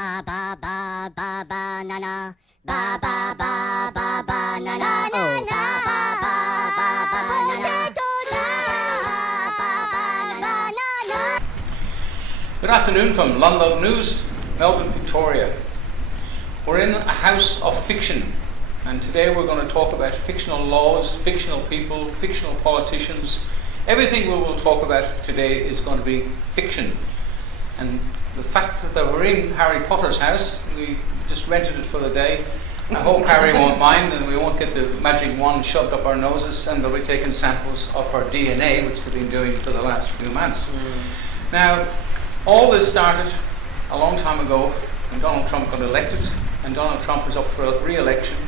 ba ba ba ba ba na na ba ba ba ba ba na na oh ba ba ba ba ba na na Good afternoon from London News, Melbourne, Victoria. We're in a house of fiction, and today we're going to talk about fictional laws, fictional people, fictional politicians. Everything we will talk about today is going to be fiction. And the fact that we're in Harry Potter's house, we just rented it for the day. I hope Harry won't mind and we won't get the magic wand shoved up our noses, and they'll be taking samples of our DNA, which they've been doing for the last few months. Now, all this started a long time ago when Donald Trump got elected, and Donald Trump is up for re-election.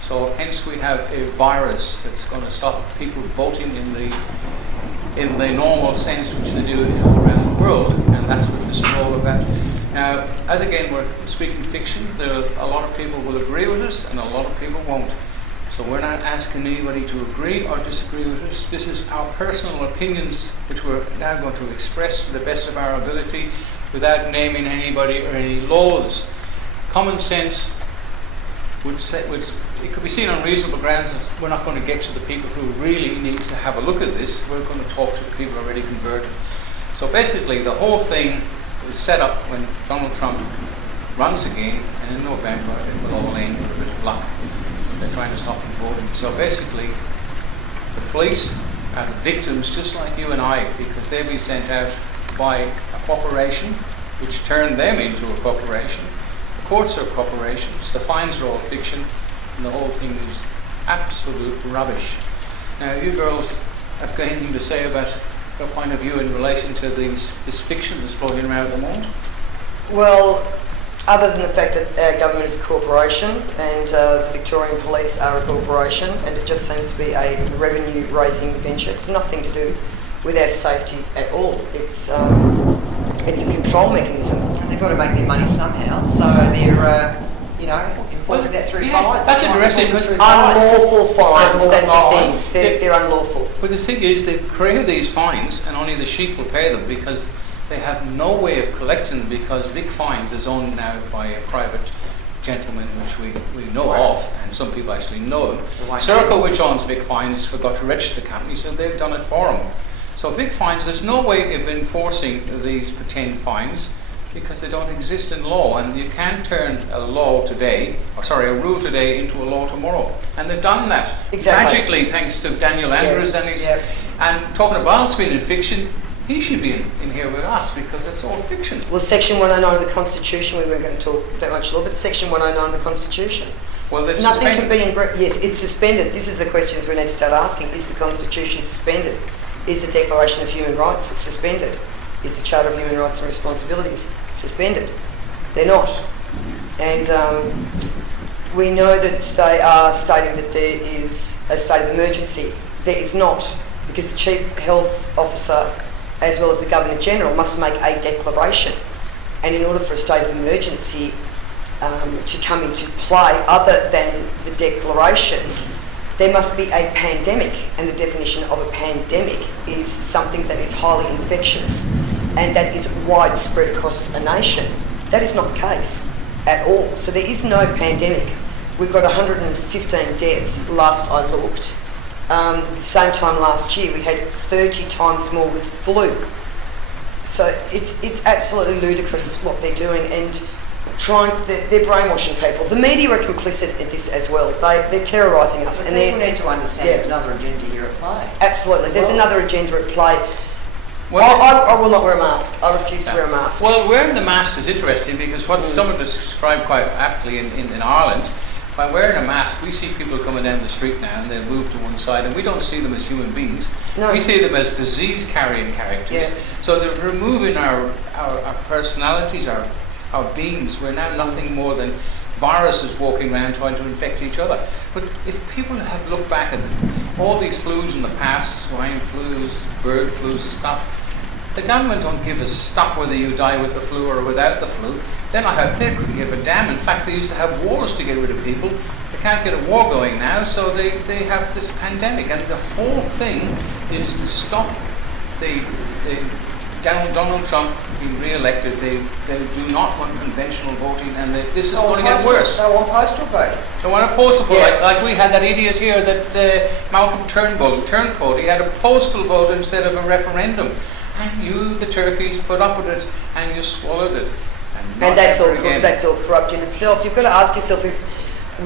So hence we have a virus that's going to stop people voting in the normal sense which they do around the world, and that's what this is all about. Now, as again we're speaking fiction, there are a lot of people will agree with us and a lot of people won't. So we're not asking anybody to agree or disagree with us. This is our personal opinions which we're now going to express to the best of our ability without naming anybody or any laws. Common sense would say, it could be seen on reasonable grounds that we're not going to get to the people who really need to have a look at this. We're going to talk to the people already converted. So basically the whole thing was set up when Donald Trump runs again, and in November it will all end with a bit of luck. They're trying to stop him voting. So basically the police are the victims just like you and I, because they've been sent out by a corporation which turned them into a corporation. The courts are corporations, the fines are all fiction, and the whole thing is absolute rubbish. Now, you girls have got anything to say about your point of view in relation to this fiction that's floating around at the moment? Well, other than the fact that our government is a corporation and the Victorian Police are a corporation, and it just seems to be a revenue-raising venture. It's nothing to do with our safety at all. It's a control mechanism. And they've got to make their money somehow, so they're, enforcing that through fines. That's interesting. Unlawful fines, that's the thing. They're unlawful. But the thing is, they create these fines and only the sheep will pay them, because they have no way of collecting them, because Vic Fines is owned now by a private gentleman which we know of, and some people actually know them. Serco, which owns Vic Fines, forgot to register the company, so they've done it for them. So Vic Fines, there's no way of enforcing these pretend fines because they don't exist in law, and you can't turn a rule today into a law tomorrow. And they've done that. Exactly. Magically, thanks to Daniel Andrews and his... And talking about spin in fiction, he should be in here with us because it's all fiction. Well, Section 109 of the Constitution, we weren't going to talk that much law, but Section 109 of the Constitution. Well, they've Nothing suspended. can be yes, it's suspended. This is the questions we need to start asking. Is the Constitution suspended? Is the Declaration of Human Rights suspended? Is the Charter of Human Rights and Responsibilities suspended? They're not. And we know that they are stating that there is a state of emergency. There is not, because the Chief Health Officer as well as the Governor-General must make a declaration. And in order for a state of emergency to come into play, other than the declaration, there must be a pandemic, and the definition of a pandemic is something that is highly infectious and that is widespread across a nation. That is not the case at all. So there is no pandemic. We've got 115 deaths last I looked. The same time last year we had 30 times more with flu. So it's absolutely ludicrous what they're doing, and they're brainwashing people. The media are complicit in this as well. They're terrorising us. But people need to understand there's another agenda here at play. Absolutely, there's another agenda at play. Well, I will not wear a mask. I refuse to wear a mask. Well, wearing the mask is interesting because what someone described quite aptly in Ireland, by wearing a mask, we see people coming down the street now and they move to one side, and we don't see them as human beings. No. We see them as disease-carrying characters. Yeah. So they're removing our personalities, our beings. We're now nothing more than viruses walking around trying to infect each other. But if people have looked back at all these flus in the past, swine flus, bird flus and stuff, the government don't give a stuff whether you die with the flu or without the flu. They're not out there, couldn't give a damn. In fact, they used to have wars to get rid of people. They can't get a war going now, so they have this pandemic. And the whole thing is to stop Donald Trump been re-elected, they do not want conventional voting, and this is going to get worse. They want postal voting. They want a postal vote, Yeah. like we had that idiot here, that Malcolm Turnbull, he had a postal vote instead of a referendum. And you, the turkeys, put up with it, and you swallowed it. And that's all. again. That's all corrupt in itself. You've got to ask yourself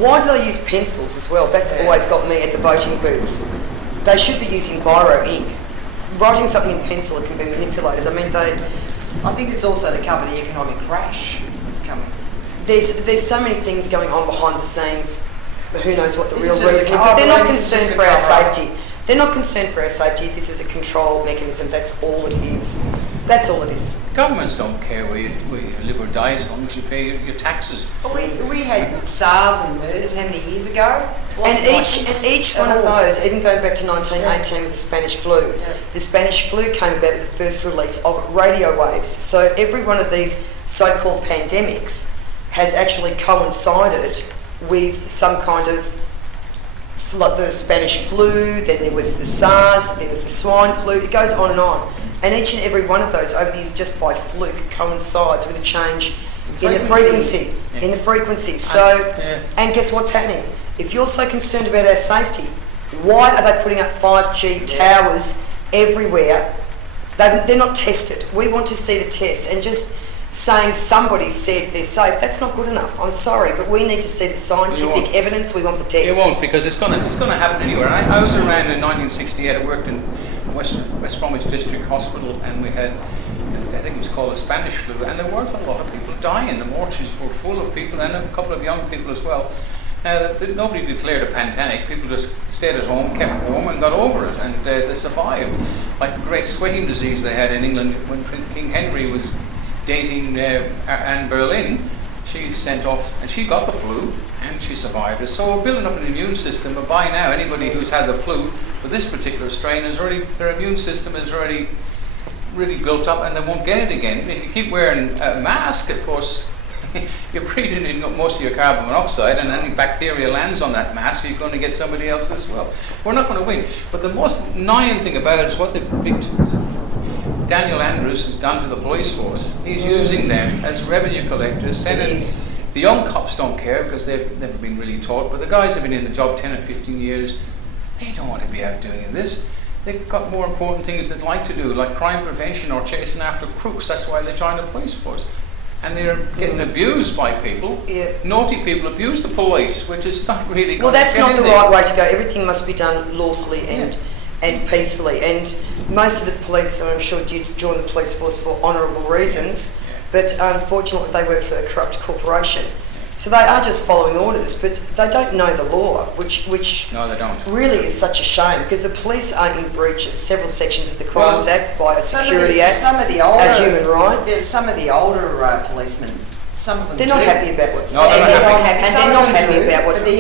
why do they use pencils as well? That's always got me at the voting booths. They should be using biro ink. Writing something in pencil, it can be manipulated. I mean, I think it's also to cover the economic crash that's coming. there's so many things going on behind the scenes. Who knows what the This real is just reason? a But they're not cover-up. This is concerned just for a our cover-up. safety. They're not concerned for our safety. This is a control mechanism. That's all it is. That's all it is. Governments don't care where you live or die as long as you pay your taxes. But we had SARS and MERS how many years ago? And each one of those, even going back to 1918 with the Spanish flu, the Spanish flu came about with the first release of radio waves. So every one of these so-called pandemics has actually coincided with some kind of like the Spanish flu, then there was the SARS, there was the swine flu, it goes on and on. And each and every one of those over the years, just by fluke, coincides with a change in the frequency. In the frequency. So, and guess what's happening? If you're so concerned about our safety, why are they putting up 5G towers everywhere? They're not tested. We want to see the tests, and just saying somebody said they're safe, that's not good enough. I'm sorry, but we need to see the scientific evidence. We want the tests. It won't, because it's going to happen anywhere. I was around in 1968. I worked in West Bromwich District Hospital, and we had, I think it was called a Spanish flu, and there was a lot of people dying. The mortuaries were full of people, and a couple of young people as well. Now, nobody declared a pandemic. People just stayed at home, kept warm, and got over it, and they survived. Like the great sweating disease they had in England when King Henry was dating Anne Boleyn. She sent off, and she got the flu, and she survived it. So we're building up an immune system, but by now, anybody who's had the flu for this particular strain is already, their immune system is already really built up, and they won't get it again. If you keep wearing a mask, of course, you're breathing in most of your carbon monoxide, and any bacteria lands on that mask, you're going to get somebody else as well. We're not going to win. But the most annoying thing about it is what Daniel Andrews has done to the police force. He's using them as revenue collectors. The young cops don't care because they've never been really taught, but the guys have been in the job 10 or 15 years. They don't want to be out doing this. They've got more important things they'd like to do, like crime prevention or chasing after crooks. That's why they join the police force. And they're getting abused by people. Yeah. Naughty people abuse the police, which is not really good. Well, that's not the right way to go. Everything must be done lawfully and peacefully. And most of the police, I'm sure, did join the police force for honourable reasons, but unfortunately they work for a corrupt corporation. So they are just following orders, but they don't know the law, which no, they don't. Really is such a shame, because the police are in breach of several sections of the Crimes Act, Biosecurity Act, and human rights. There's some of the older policemen. Some of them they're not happy about what's No, they're not happening, happy. and they're not happy about what. But the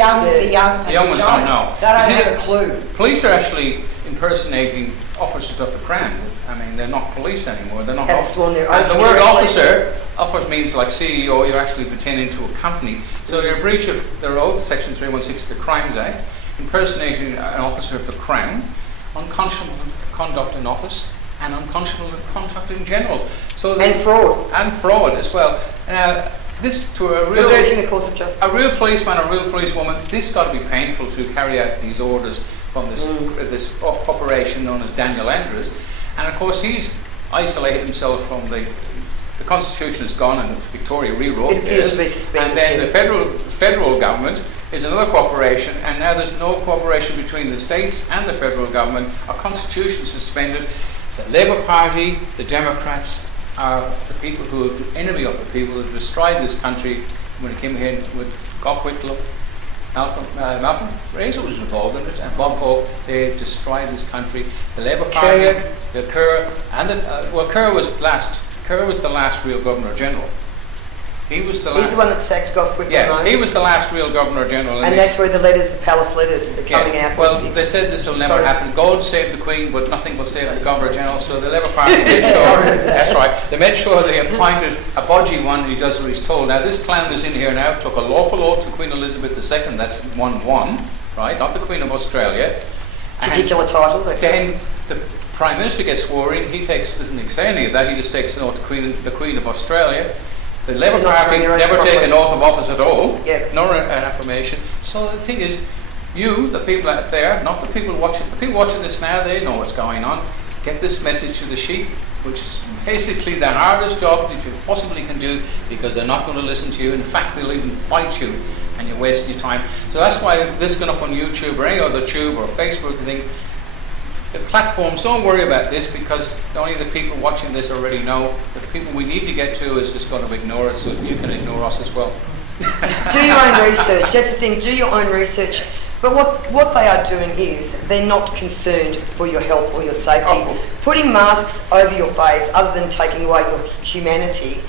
young ones don't know. They don't You see, have a clue. Police are actually impersonating officers of the Crown. I mean, they're not police anymore. They're not. Have sworn their And oaths the word correctly. officer means like CEO. You're actually pertaining to a company. So you're in breach of their oath, Section 316 of the Crimes Act, impersonating an officer of the Crown, unconscionable conduct in office, and unconscionable conduct in general. So And fraud. And fraud as well. Now, this to a real Reversing the course of justice. a real policeman, a real policewoman, this got to be painful to carry out these orders from this corporation known as Daniel Andrews. And of course he's isolated himself from the Constitution is gone and Victoria rewrote It appears this. to be suspended. And then the federal government is another corporation, and now there's no cooperation between the states and the federal government. Our Constitution is suspended. The Labour Party, the Democrats, are the people who are the enemy of the people who destroyed this country when it came here with Gough Whitlam. Malcolm Fraser was involved in it, and Bob Hawke. They destroyed this country. The Labour Party, the Kerr, and Kerr was the last real Governor General. He's the one that sacked Gough Whitlam. Yeah, he was the last real Governor General. And that's where the letters, the palace letters, are coming out. Well, they said this will never happen. God save the Queen, but nothing will save the Governor General. So the Labour Party made sure. That's right. They made sure they appointed a bodgy one, and he does what he's told. Now this clown is in here now. Took a lawful oath to Queen Elizabeth II. That's 1-1, right? Not the Queen of Australia. Particular title. Then Prime Minister gets sworn in, doesn't say any of that, he just takes an oath to the Queen of Australia. The Labour They're not Party swearing their oaths never take properly. an oath of office at all, Yeah. nor an affirmation. So the thing is, you, the people out there, not the people watching this now, they know what's going on. Get this message to the sheep, which is basically the hardest job that you possibly can do, because they're not going to listen to you. In fact, they'll even fight you, and you're wasting your time. So that's why this going up on YouTube or any other tube or Facebook thing, the platforms, don't worry about this, because only the people watching this already know. But the people we need to get to is just going to ignore it, so you can ignore us as well. Do your own research. That's the thing. Do your own research. But what they are doing is they're not concerned for your health or your safety. Oh. Putting masks over your face, other than taking away your humanity,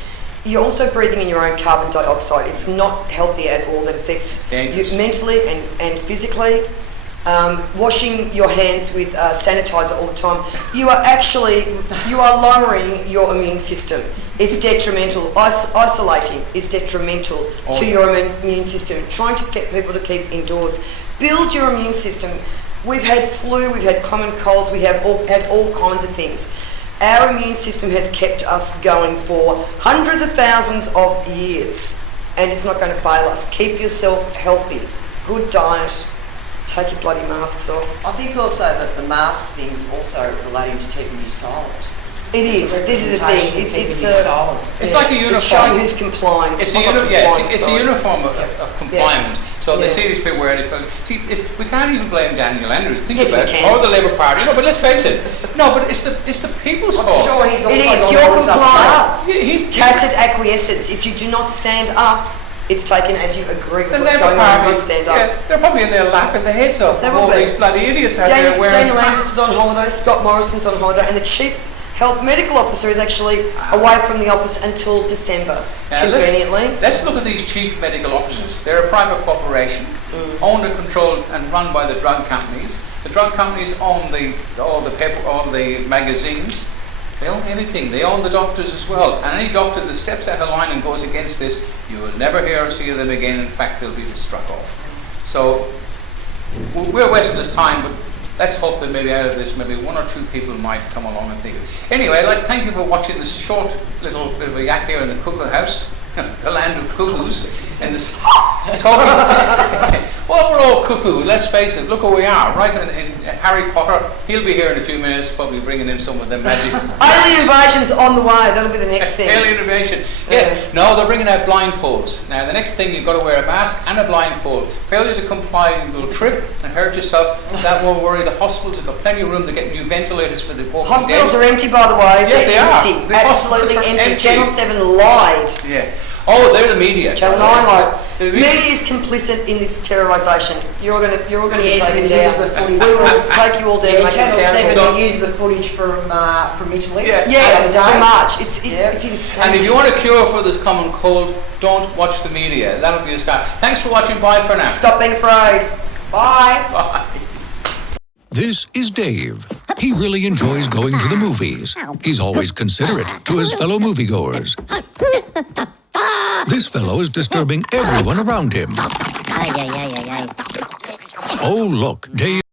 you're also breathing in your own carbon dioxide. It's not healthy at all. That affects you mentally and physically. Washing your hands with sanitizer all the time. You are lowering your immune system. It's detrimental. Isolating is detrimental to your immune system. Trying to get people to keep indoors. Build your immune system. We've had flu, we've had common colds, we have had all kinds of things. Our immune system has kept us going for hundreds of thousands of years, and it's not going to fail us. Keep yourself healthy. Good diet. Take your bloody masks off. I think also that the mask thing's also relating to keeping you silent. It is. This is the thing. It's silent. It's like a uniform. It's showing who's complying. It's a uniform of compliance. So they see these people wearing it. See, we can't even blame Daniel Andrews. Think about it, or the Labour Party. No, but let's face it. No, but it's the people's fault. I'm sure he's also It is. got You're all this up above. complying. He's Tacit acquiescence. If you do not stand up, it's taken as you agree with the what's Labour going on. Party. You must stand up. Yeah, they're probably in there laughing their heads off. They will All be. these bloody idiots out there wearing Daniel Andrews is masks. on holiday. Scott Morrison's on holiday, and the chief health medical officer is actually away from the office until December. Now, conveniently. let's look at these chief medical officers. They're a private corporation, owned and controlled and run by the drug companies. The drug companies own all the magazines. They own everything. They own the doctors as well. And any doctor that steps out of line and goes against this, you will never hear or see them again. In fact, they'll be struck off. So we're wasting this time, but let's hope that maybe out of this, maybe one or two people might come along and think. Anyway, I'd like to thank you for watching this short little bit of a yak here in the Cuckoo House, the land of cuckoos. And this talking. Well, we're all cuckoo. Let's face it. Look where we are, right in Harry Potter. He'll be here in a few minutes, probably bringing in some of the magic. Alien invasion's on the way. That'll be the next thing. Alien invasion. Yes. No, they're bringing out blindfolds. Now, the next thing, you've got to wear a mask and a blindfold. Failure to comply, you will trip and hurt yourself. That won't worry. The hospitals have got plenty of room to get new ventilators for the walking Hospitals dead. are empty, by the way. Yes, they They're are. empty. The hospitals Absolutely are empty. empty. Channel 7 lied. Yeah. Oh, they're the media. Channel 9 lied. The Media is complicit in this terrorisation. You're going to Yes, be and taken use down. the footage. We will take you all down. Yeah, make you Channel 7 accountable. they use the footage from Italy. Yeah. Yeah, the other day. for March. It's Yeah. insane. And if you want a cure for this common cold, don't watch the media. That'll be a start. Thanks for watching. Bye for now. Stop being afraid. Bye. Bye. This is Dave. He really enjoys going to the movies. He's always considerate to his fellow moviegoers. This fellow is disturbing everyone around him. Ay, ay, ay, ay, ay. Oh, look, Dave